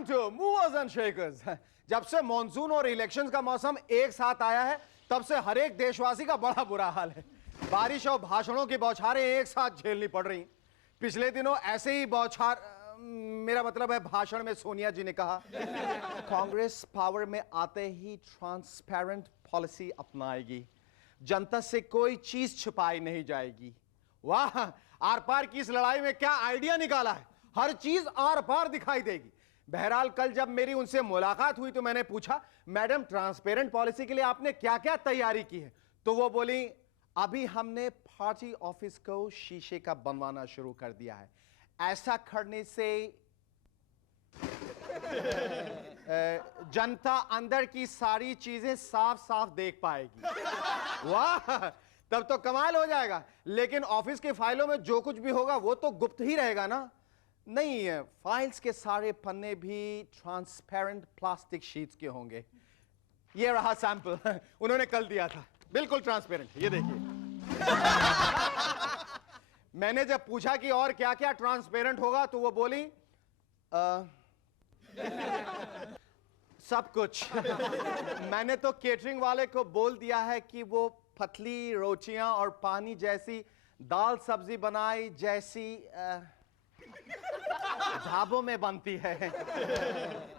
Welcome to movers and shakers. जब से monsoon और इलेक्शंस का मौसम एक साथ आया है तब से हर एक देशवासी का बड़ा बुरा हाल है। बारिश और भाषणों की बौछारें एक साथ झेलनी पड़ रही। पिछले दिनों ऐसे ही बौछार, मेरा मतलब है भाषण में सोनिया जी ने कहा, कांग्रेस पावर में आते ही ट्रांसपेरेंट पॉलिसी अपनाएगी, जनता से कोई चीज छुपाई नहीं जाएगी। वाह, आर पार की इस लड़ाई में क्या आइडिया निकाला है, हर चीज आर पार दिखाई देगी। बहरहाल कल जब मेरी उनसे मुलाकात हुई तो मैंने पूछा, मैडम ट्रांसपेरेंट पॉलिसी के लिए आपने क्या क्या तैयारी की है? तो वो बोली, अभी हमने पार्टी ऑफिस को शीशे का बनवाना शुरू कर दिया है। ऐसा करने से जनता अंदर की सारी चीजें साफ साफ देख पाएगी। वाह, तब तो कमाल हो जाएगा। लेकिन ऑफिस की फाइलों में जो कुछ भी होगा वो तो गुप्त ही रहेगा ना? नहीं है, फाइल्स के सारे पन्ने भी ट्रांसपेरेंट प्लास्टिक शीट्स के होंगे। ये रहा सैंपल, उन्होंने कल दिया था, बिल्कुल ट्रांसपेरेंट। ये देखिए। मैंने जब पूछा कि और क्या क्या ट्रांसपेरेंट होगा तो वो बोली, सब कुछ। मैंने तो केटरिंग वाले को बोल दिया है कि वो पतली रोटियां और पानी जैसी दाल सब्जी बनाई जैसी ढाबों में बनती है।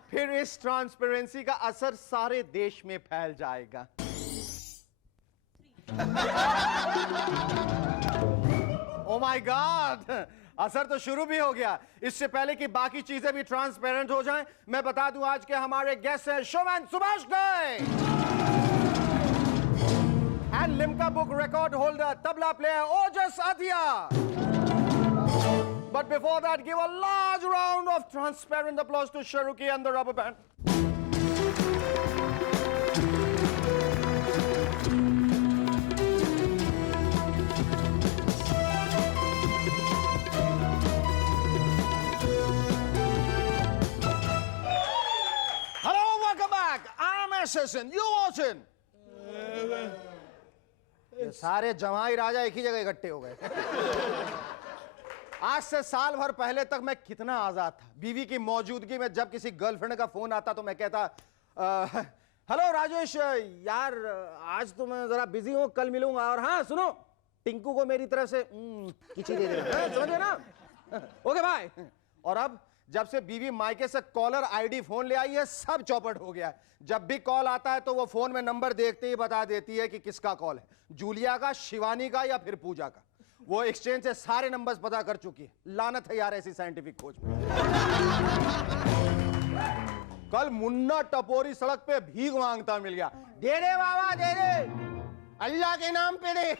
फिर इस ट्रांसपेरेंसी का असर सारे देश में फैल जाएगा। ओ माय गॉड, असर तो शुरू भी हो गया। इससे पहले कि बाकी चीजें भी ट्रांसपेरेंट हो जाएं, मैं बता दूं आज के हमारे गेस्ट हैं showman Subhash Ghai and Limca book record holder tabla player Ojas Adiya. But before that, give a large round of transparent applause to Sharuki and the rubber band. Hello, welcome back. I'm SSN. You watching? ये सारे जमाई राजा एक ही जगह इकट्ठे हो गए। आज से साल भर पहले तक मैं कितना आजाद था। बीवी की मौजूदगी में जब किसी गर्लफ्रेंड का फोन आता तो मैं कहता, हेलो राजेश, यार आज तो मैं जरा बिजी हूं, कल मिलूंगा। और हाँ सुनो, टिंकू को मेरी तरफ से खिची दे देना, समझे ना? Okay bye. और अब जब से बीवी मायके से कॉलर आईडी फोन ले आई है, सब चौपट हो गया है। जब भी कॉल आता है तो वो फोन में नंबर देखते ही बता देती है कि किसका कॉल है, जूलिया का, शिवानी का या फिर पूजा का। वो एक्सचेंज से सारे नंबर्स पता कर चुकी है। लानत है यार ऐसी साइंटिफिक खोज में। कल मुन्ना टपोरी सड़क पे भीख मांगता मिल गया, दे दे बाबा दे दे, अल्लाह के नाम पे दे।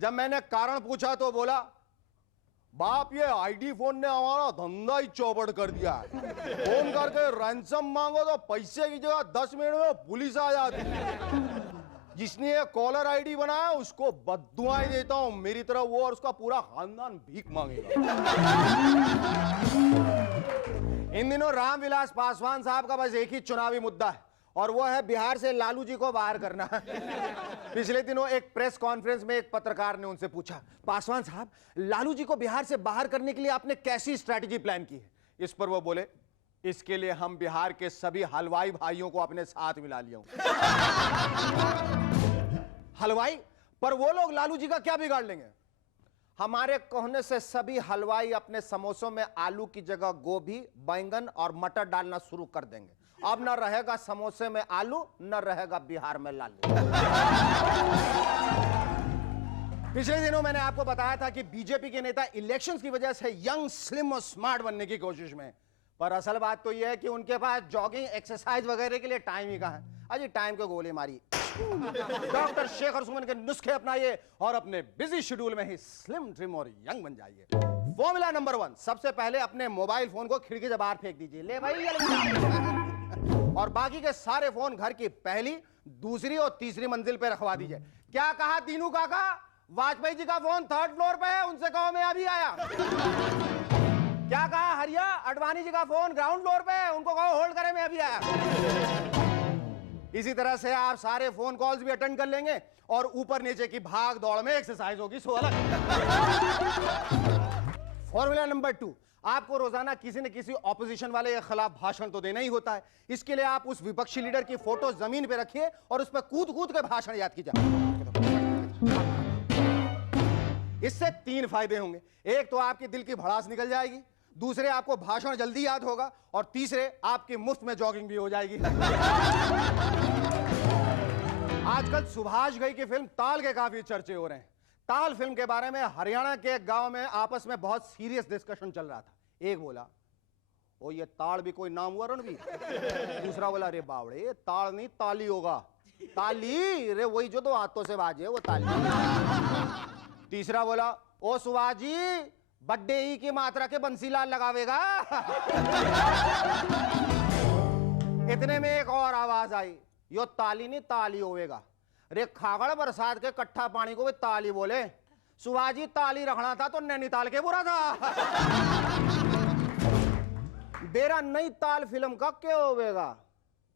जब मैंने कारण पूछा तो बोला, बाप ये आईडी फोन ने हमारा धंधा ही चौपट कर दिया है। फोन करके रैंसम मांगो तो पैसे की जगह 10 मिनट में पुलिस आ जाती है। जिसने ये कॉलर आईडी बनाया उसको बद्दुआएं देता हूं, मेरी तरह वो और उसका पूरा खानदान भीख मांगेगा। इन दिनों रामविलास पासवान साहब का बस एक ही चुनावी मुद्दा है और वो है बिहार से लालू जी को बाहर करना। पिछले दिनों एक प्रेस कॉन्फ्रेंस में एक पत्रकार ने उनसे पूछा, पासवान साहब लालू जी को बिहार से बाहर करने के लिए आपने कैसी स्ट्रैटेजी प्लान की है? इस पर वो बोले, इसके लिए हम बिहार के सभी हलवाई भाइयों को अपने साथ मिला लिया हूं। हलवाई? पर वो लोग लालू जी का क्या बिगाड़ लेंगे? हमारे कहने से सभी हलवाई अपने समोसों में आलू की जगह गोभी, बैंगन और मटर डालना शुरू कर देंगे। अब न रहेगा समोसे में आलू, न रहेगा बिहार में लालू। पिछले दिनों मैंने आपको बताया था कि बीजेपी के नेता इलेक्शंस की वजह से यंग, स्लिम और स्मार्ट बनने की कोशिश में, पर असल बात तो यह है कि उनके पास जॉगिंग, एक्सरसाइज वगैरह के लिए टाइम ही कहां है। अजी टाइम को गोली मारी। डॉक्टर शेखर सुमन के नुस्खे अपनाइए और अपने बिजी शेड्यूल में ही स्लिम, ट्रिम और यंग बन जाइए। फॉर्मूला नंबर 1, सबसे पहले अपने मोबाइल फोन को खिड़की से बाहर फेंक दीजिए। ले भाई, और बाकी के सारे फोन घर की पहली, दूसरी और तीसरी मंजिल पे रखवा दीजिए। क्या कहा दीनू काका? वाजपेयी जी का फोन 3rd फ्लोर पे है, उनसे कहो मैं अभी आया। क्या कहा हरिया? अडवाणी जी का फोन ग्राउंड फ्लोर पे है, उनको कहो होल्ड करें मैं अभी आया। इसी तरह से आप सारे फोन कॉल्स भी अटेंड कर लेंगे और ऊपर नीचे की भाग दौड़ में एक्सरसाइज होगी। सो अलग। फॉर्मूला नंबर 2, आपको रोजाना किसी न किसी ऑपोजिशन वाले के खिलाफ भाषण तो देना ही होता है। इसके लिए आप उस विपक्षी लीडर की फोटो जमीन पे रखिए और उस पर कूद कूद के भाषण याद कीजिए। इससे 3 फायदे होंगे। एक तो आपके दिल की भड़ास निकल जाएगी, दूसरे आपको भाषण जल्दी याद होगा और तीसरे आपकी मुफ्त में जॉगिंग भी हो जाएगी। आजकल सुभाष घई की फिल्म ताल के काफी चर्चे हो रहे हैं। ताल फिल्म के बारे में हरियाणा के एक गांव में आपस में बहुत सीरियस डिस्कशन चल रहा था। एक बोला, ओ ये ताल भी कोई नाम हुआ रणवीर? दूसरा बोला, अरे बावड़े ये ताल नहीं ताली होगा। ताली रे वही जो 2 हाथों से बाजे वो ताली। तीसरा बोला, ओ सुभाष जी बड्डे ही की मात्रा के बंसीलाल लगावेगा। इतने में एक और आवाज आई, यो ताली नहीं ताली होवेगा। रे खागड़ बरसात के कट्ठा पानी को भी ताली बोले। सुभाजी ताली रखना था तो नैनीताल के बुरा था। बेरा नई ताल फिल्म का क्या होवेगा?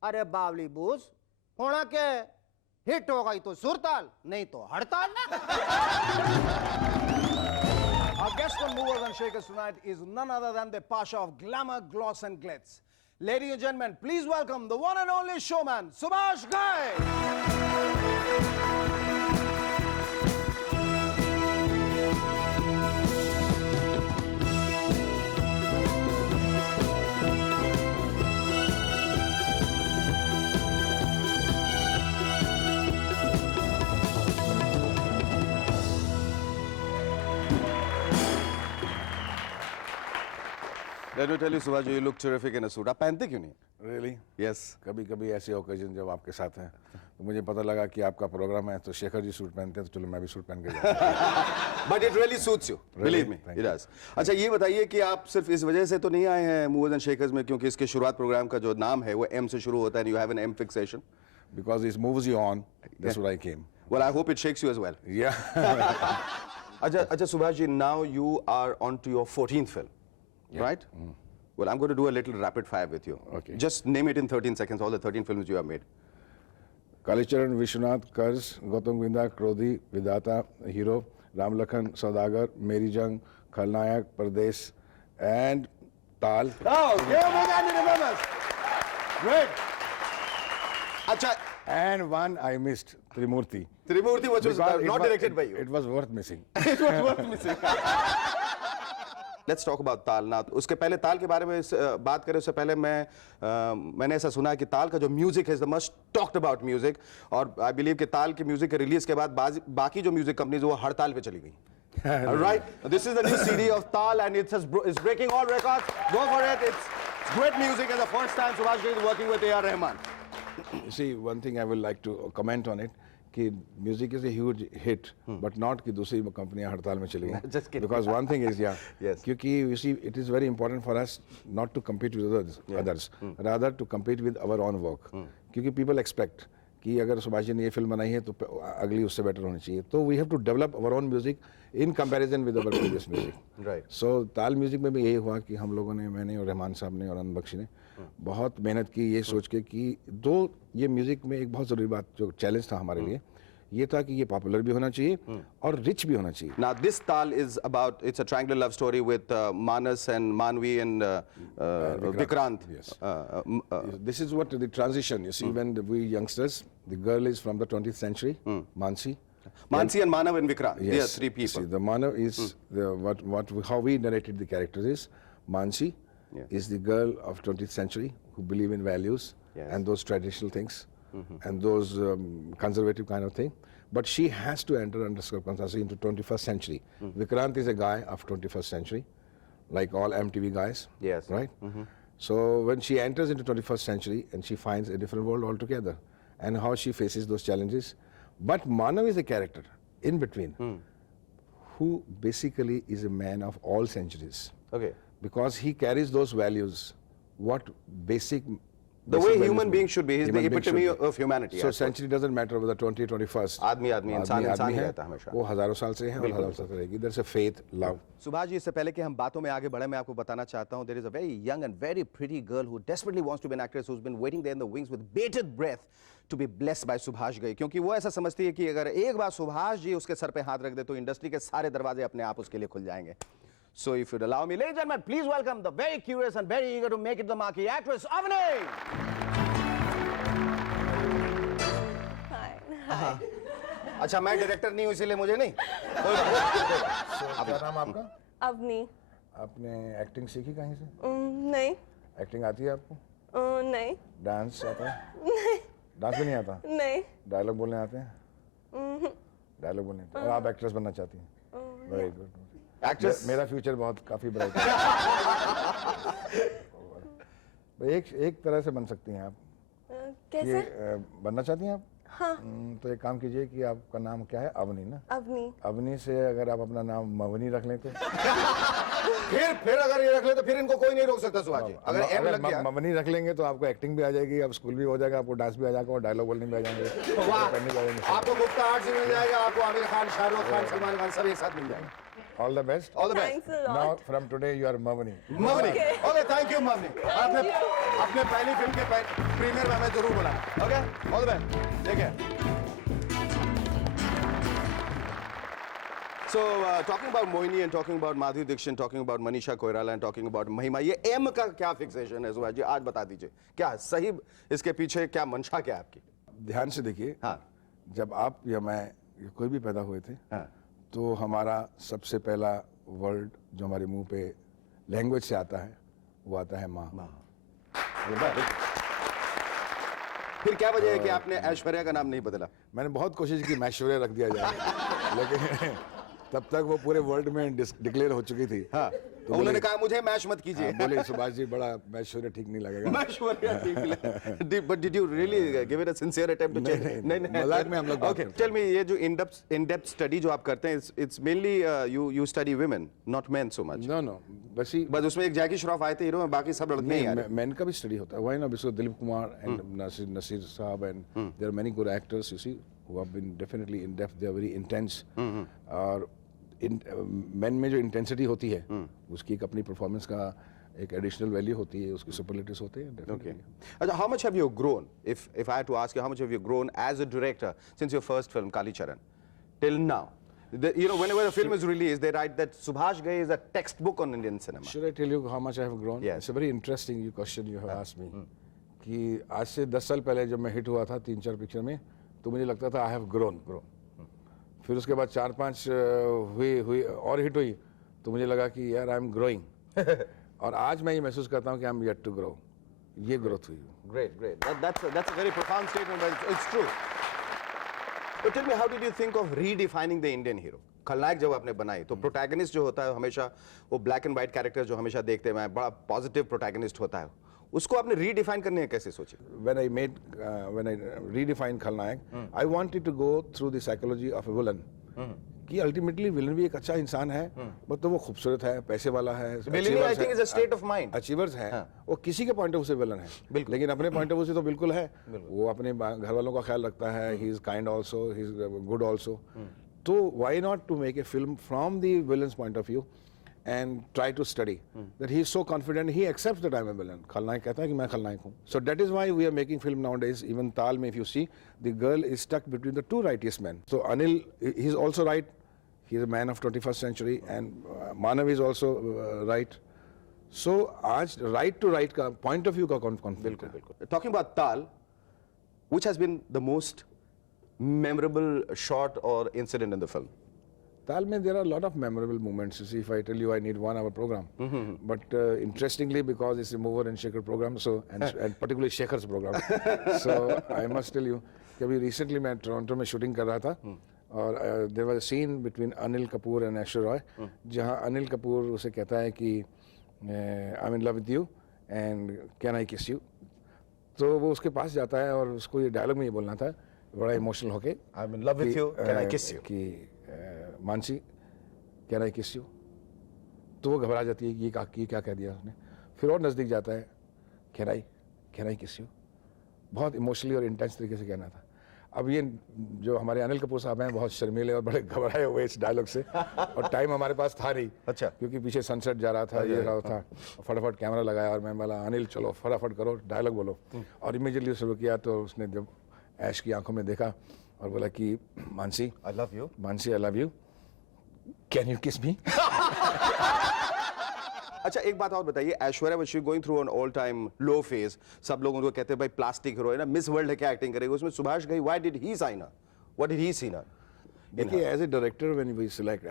अरे बावली बूस होना के हिट हो गई तो सुरताल, नहीं तो हड़ताल। Our guest on Movers and Shakers tonight is none other than the Pasha of glamour, gloss and glitz. Ladies and gentlemen, please welcome the one and only showman, Subhash Ghai. Let me tell you, Subhash, you look terrific in a suit. आप पहनते क्यों नहीं? Really? Yes. कभी-कभी ऐसे occasion जब आपके साथ हैं तो मुझे पता लगा कि आपका प्रोग्राम है तो शेखर जी सूट पहनते हैं तो चलो मैं भी सूट पहन के जाता हूं। But it really suits you. Believe me, it does. अच्छा ये बताइए कि आप सिर्फ इस वजह से तो नहीं आए हैं Movers and Shakers में क्योंकि इसके शुरुआत प्रोग्राम का जो नाम है वो M से शुरू होता है and you have an M fixation. Because it moves you on. That's what I came. Well, I hope it shakes you as well. Yeah. अच्छा Subhash ji, now you are on to your 14th film, right? Well, I'm going to do a little rapid fire with you. Okay. Just name it in 13 seconds, all the 13 films you have made. Kalicharan, Vishwanath, कर्ज, गौतम गोविंदा, क्रोधी, विधाता, hero, Ram Lakhan, सौदागर, मेरी जंग, खलनायक, परदेश, and ताल. Oh, give a big hand in the numbers. Great. अच्छा. And one I missed, Trimurti. Trimurti was not directed by you. It was worth missing. It was worth missing. Let's talk about ताल now. उसके पहले ताल के बारे में बात करें उससे पहले मैंने ऐसा सुना है कि ताल का जो म्यूजिक है, is the most talked about music और I believe कि ताल के म्यूजिक के रिलीज के बाद बाकी जो म्यूजिक कंपनीज वो हड़ताल पे चली गई. All right, this is the new CD of Taal and it's breaking all records. Go for it. It's great music and the first time Subhash Ghai is working with A.R. Rahman. You see, one thing I would like to comment on it. कि music is a huge hit but not कि दूसरी कंपनियां हड़ताल में चली गई because one thing is क्योंकि you see it is very important for us not to compete with others rather to compete with our own work क्योंकि people expect कि अगर सुभाष जी ने ये फिल्म बनाई है तो अगली उससे बेटर होनी चाहिए तो we have to develop our own music in comparison with our previous music right so Taal music में भी यही हुआ कि हम लोगों ने मैंने और रहमान साहब ने और आनंद बख्शी ने बहुत मेहनत की ये सोच के कि ये म्यूजिक में एक बहुत ज़रूरी बात जो चैलेंज था हमारे लिए ये था कि ये पॉपुलर भी होना चाहिए और रिच भी होना चाहिए. Now this Taal is about it's a triangular love story with Manas and Manvi and Vikrant. Yes. This is what the transition. You see, when we youngsters, the girl is from the 20th century, Mansi. Mansi and Manav and Vikrant. Yes. They are 3 people. See, the Manav is how we narrated the characters is Mansi is the girl of 20th century who believe in values and those traditional things. And those conservative kind of thing, but she has to enter under circumstances into 21st century. Vikrant is a guy of 21st century, like all MTV guys. Yes. Right. So when she enters into 21st century and she finds a different world altogether, and how she faces those challenges, but Manav is a character in between, who basically is a man of all centuries. Okay. Because he carries those values, what basic. The way human beings should be. He's the epitome of humanity. So century doesn't matter whether 20th, 21st. आदमी इंसान ही रहता है हमेशा. वो हजारों साल से है और हजारों साल से रहेगी. There's a faith, love. Subhash ji इससे पहले कि हम बातों में आगे बढ़े मैं आपको बताना चाहता हूं there is a very young and very pretty girl who desperately wants to be an actress who's been waiting there in the wings with bated breath to be blessed by Subhash Ghai क्योंकि वो ऐसा समझती है कि अगर एक बार सुभाष जी उसके सर पे हाथ रख दे तो इंडस्ट्री के सारे दरवाजे अपने आप उसके लिए खुल जाएंगे. So if you'd allow me, ladies and gentlemen, please welcome the very curious and very eager to make it the marquee actress, Avani! Hi. अच्छा मैं डायरेक्टर नहीं हूँ इसीलिए मुझे नहीं क्या नाम आपका? अवनी। आपने एक्टिंग सीखी कहीं से? नहीं। एक्टिंग आती है आपको? नहीं। डांस आता है? नहीं। डांस भी नहीं आता? नहीं। डायलॉग बोलने आते हैं? डायलॉग बोलने तो आप एक्ट्रेस बनना चाहती हैं? Very good. एक्ट्रेस मेरा फ्यूचर बहुत काफी ब्राइट है। एक तरह से बन सकती हैं आप। कैसे? ये बनना चाहती हैं आप? हाँ। तो एक काम कीजिए कि आपका नाम क्या है? अवनी ना? अवनी। अवनी से अगर आप अपना नाम मवनी रख लें तो फिर अगर ये रख ले तो फिर इनको कोई नहीं रोक सकता सुभाष जी। अगर एम लग गया मवनी रख लेंगे तो आपको एक्टिंग भी आ जाएगी, आप स्कूल भी हो जाएगा, आपको डांस भी आ जाएगा और डायलॉग बोलने भी आ जाएंगे, करने भी आ जाएंगे। आपको गुप्ता आर्ट से मिल जाएगा, आपको आमिर खान, शाहरुख खान, सलमान खान सब एक साथ मिल जाएंगे। All the best. All the best. Thanks a lot. Now from today you are Mavani. Mavani. Okay thank you Mavani. आपने अपने पहली फिल्म के प्रीमियर में हमें जरूर बुलाया। Okay all the best. Take care. So talking about Moini and talking about Madhuri Dixit, talking about Manisha Koirala and talking about Mahima, ये M का क्या फिक्सेशन है सुभाष जी? आज बता दीजिए क्या सही इसके पीछे क्या मंशा क्या है आपकी? ध्यान से देखिए। हाँ। जब आप या मैं या कोई भी पैदा हुए थे हाँ। तो हमारा सबसे पहला वर्ड जो हमारे मुंह पे लैंग्वेज से आता है वो आता है माँ। फिर क्या वजह है कि आपने ऐश्वर्या का नाम नहीं बदला? मैंने बहुत कोशिश की मैश्वर्या रख दिया जाए लेकिन तब तक वो पूरे वर्ल्ड में डिक्लेयर हो चुकी थी। हाँ। तो उन्होंने कहा मुझे मैश मत कीजिए। बोले सुभाष जी बड़ा मैश्वर्या ठीक नहीं लगेगा। मैश्वर्या ठीक लगा। But did you really give it a sincere attempt to change? नहीं, मजाक में हम लोग बात Okay, करते tell me ये जो in-depth study जो आप करते हैं, it's mainly you study women, not men so much. No बस ही बस उसमें एक जैकी श्रॉफ आए थे हीरो में, बाकी सब लड़के ही आ रहे। मैन का भी स्टडी होता है। Why not? Because Dilip Kumar and Naseer साहब and there are many good actors you see who have been definitely in depth, they are very intense. और मैन में जो इंटेंसिटी होती है उसकी एक अपनी परफॉर्मेंस का एक एडिशनल वैल्यू होती है, उसके सुपरलेटिव्स होते हैं। Okay. How much have you grown? If I had to ask you, how much have you grown as a director since your first film, Kali Charan, till now? You know, whenever a film is released, they write that Subhash Ghai is a textbook on Indian cinema. Should I tell you how much I have grown? Yes. It's a very interesting question you have asked me. कि आज से 10 साल पहले जब मैं hit हुआ था 3-4 picture में तो मुझे लगता था आई हैव ग्रोन। फिर उसके बाद 4-5 हुई और हिट हुई तो मुझे लगा कि यार आई एम ग्रोइंग। और आज मैं ये महसूस करता हूँ कि I am yet to grow. ये ग्रोथ हुई। Great. That's a very profound statement, but it's true. But tell me, how did you think of redefining the Indian hero? खलनायक जब आपने बनाई तो प्रोटैगनिस्ट जो होता है हमेशा वो ब्लैक एंड व्हाइट कैरेक्टर जो हमेशा देखते हैं, बड़ा पॉजिटिव प्रोटैगनिस्ट होता है, उसको आपने रीडिफाइन करने कैसे सोची? When I redefined खलनायक, I wanted to go through the psychology of a villain. कि अल्टीमेटली विलन भी एक अच्छा इंसान है, मतलब वो खूबसूरत है, पैसे वाला है, I think is a state of mind. Achievers है, वो किसी के पॉइंट ऑफ व्यू से विलन है, लेकिन अपने पॉइंट ऑफ व्यू से तो बिल्कुल है। वो अपने घर वालों का ख्याल रखता है, he is kind also, he is good also. तो why not to make a film from the villain's point of view and try to study that he is so confident he accepts that I am a villain. खलनायक कहता है कि मैं खलनायक हूँ। So that is why we are making film nowadays. Even Taal में if you see, the girl is stuck between the two righteous men. So Anil, he is also right. He is a man of 21st century, and Manav is also right. So आज right to right का point of view का conflict। बिल्कुल। Talking about Taal, which has been the most memorable shot or incident in the film? Taal mein there are a lot of memorable moments. You see, if I tell you, I need 1 hour program. But interestingly, because it's a mover and shaker program, so and particularly Shekhar's program, so I must tell you, कि अभी recently मैं Toronto में shooting कर रहा था और there was a scene between Anil Kapoor and Aishwarya Roy, जहाँ अनिल कपूर उसे कहता है कि I'm in love with you and can I kiss you? तो वो उसके पास जाता है और उसको ये डायलॉग में ये बोलना था, बड़ा इमोशनल होके, I'm in love with you, can I kiss you? कि मानसी कैन आई किस यू? तो वो घबरा जाती है कि ये क्या कह दिया उसने। फिर और नज़दीक जाता है, कैन आई किस यू? बहुत इमोशनली और इंटेंस तरीके से कहना था। अब ये जो हमारे अनिल कपूर साहब हैं बहुत शर्मीले और बड़े घबराए हुए इस डायलॉग से, और टाइम हमारे पास था नहीं। अच्छा। क्योंकि पीछे सनसेट जा रहा था, ये रहा था, फटाफट कैमरा लगाया और मैं बोला अनिल चलो फटाफट करो डायलॉग बोलो, और इमीडिएटली शुरू किया। तो उसने जब ऐश की आंखों में देखा और बोला कि Mansi I love you. Mansi I love you, can you किस मी? अच्छा एक बात और बताइए, Aishwarya was she going through an all time low phase? सब लोग उनको कहते हैं भाई प्लास्टिक हीरो है ना, मिस वर्ल्ड है क्या एक्टिंग करेगी, उसमें Subhash Ghai, why did he sign her? What did he see her? देखिए, as a director, when we select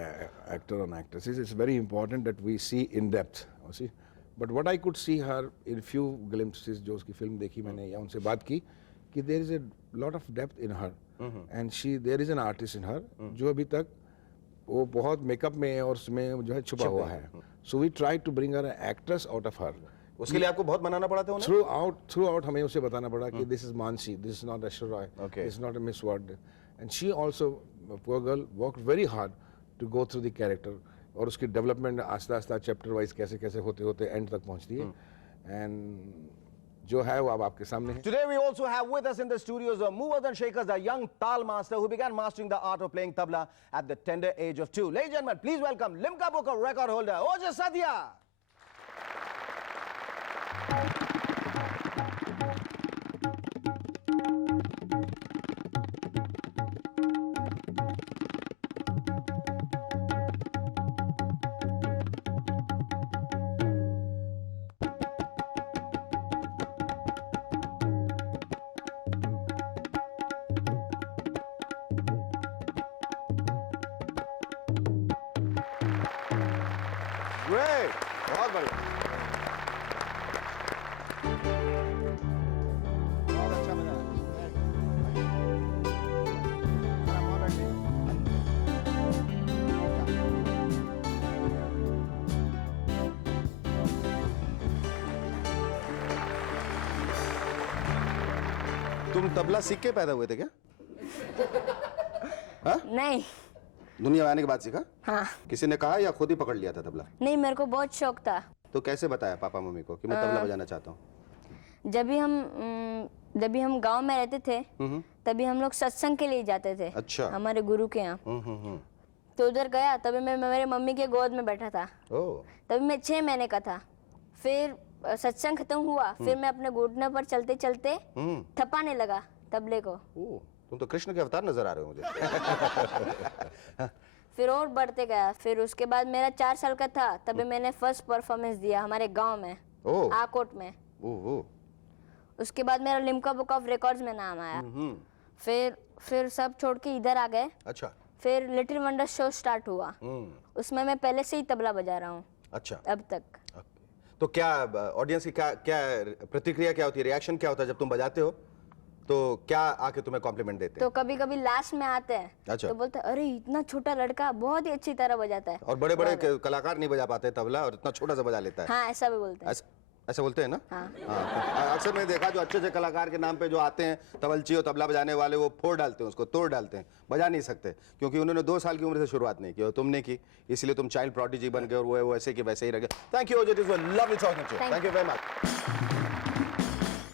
actor and actresses, it's very important that we see in depth. You see, but what I could see her in few glimpses, जो उसकी film देखी मैंने या उनसे बात की, कि there is a lot of depth in her, and there is an artist in her, जो अभी तक वो बहुत मेकअप में और उसमें जो है छुपा हुआ है. So we try to bring her an actress out of her. उसके लिए आपको बहुत बनाना पड़ा था उन्हें? Throughout हमें उसे बताना पड़ा कि this is Mansi, this is not Aishwarya Roy, this is not a Miss World, and she also, poor girl, worked very hard to go through the character, और उसकी डेवलपमेंट आस्ता आस्ता चैप्टर वाइज कैसे कैसे होते होते एंड तक पहुंचती है, एंड जो है वो अब आपके सामने है. Today we also have with us in the studios movers and shakers, a young tal master who began mastering the art of playing tabla at the tender age of 2. Ladies and gentlemen, please welcome Limca Book record holder Ojas Sadia. Great, बहुत बढ़िया. बहुत अच्छा बजा. तुम तबला सीख के पैदा हुए थे क्या? नहीं. दुनिया में आने के बाद सीखा? हाँ. किसी ने कहा या खुद ही पकड़ लिया था तबला? नहीं, मेरे को बहुत शौक था. तो कैसे बताया पापा मम्मी को कि मैं तबला बजाना चाहता हूँ? जब भी हम गांव में रहते थे, तभी हम लोग सत्संग के लिए जाते थे. अच्छा. हमारे गुरु के यहाँ. तो उधर गया, तभी मैं मेरे मम्मी के गोद में बैठा था. ओह. तभी मैं 6 महीने का था. फिर सत्संग खत्म हुआ, फिर मैं अपने घुटने पर चलते चलते थपाने लगा तबले को. ओह, तुम तो कृष्ण के अवतार नजर आ रहे हो मुझे. फिर और बढ़ते गया. फिर उसके बाद मेरा 4 साल का था, तभी मैंने फर्स्ट परफॉर्मेंस दिया हमारे गांव में, आकोट में. उसके बाद मेरा लिम्का बुक ऑफ रिकॉर्ड्स में नाम आया. फिर सब छोड़ के इधर आ गए. अच्छा. फिर लिटिल वंडर शो स्टार्ट हुआ. उसमें मैं पहले से ही तबला बजा रहा हूँ. अच्छा. अब तक. तो क्या ऑडियंस की क्या प्रतिक्रिया क्या होती है, रिएक्शन क्या होता है जब तुम बजाते हो? तो क्या आके तुम्हें कॉम्प्लीमेंट देते हैं? तो कभी कभी लास्ट में आते हैं. अच्छा. तो बोलते हैं, अरे इतना छोटा लड़का बहुत ही अच्छी तरह बजाता है. और बड़े बड़े कलाकार नहीं बजा पाते तबला, और इतना छोटा सा बजा लेता है. हाँ, ऐसा भी बोलते हैं. ऐसा बोलते हैं ना? हाँ. अक्सर मैंने देखा जो अच्छे अच्छे कलाकार के नाम पे जो आते हैं तबलची और तबला बजाने वाले, वो फोड़ डालते हैं उसको, तोड़ डालते हैं, बजा नहीं सकते, क्योंकि उन्होंने 2 साल की उम्र से शुरुआत नहीं की और तुमने की, इसलिए तुम चाइल्ड प्रोडिजी बन गए और वो वैसे के वैसे ही रह गए. Thank you, it was lovely talking to you. Thank you very much.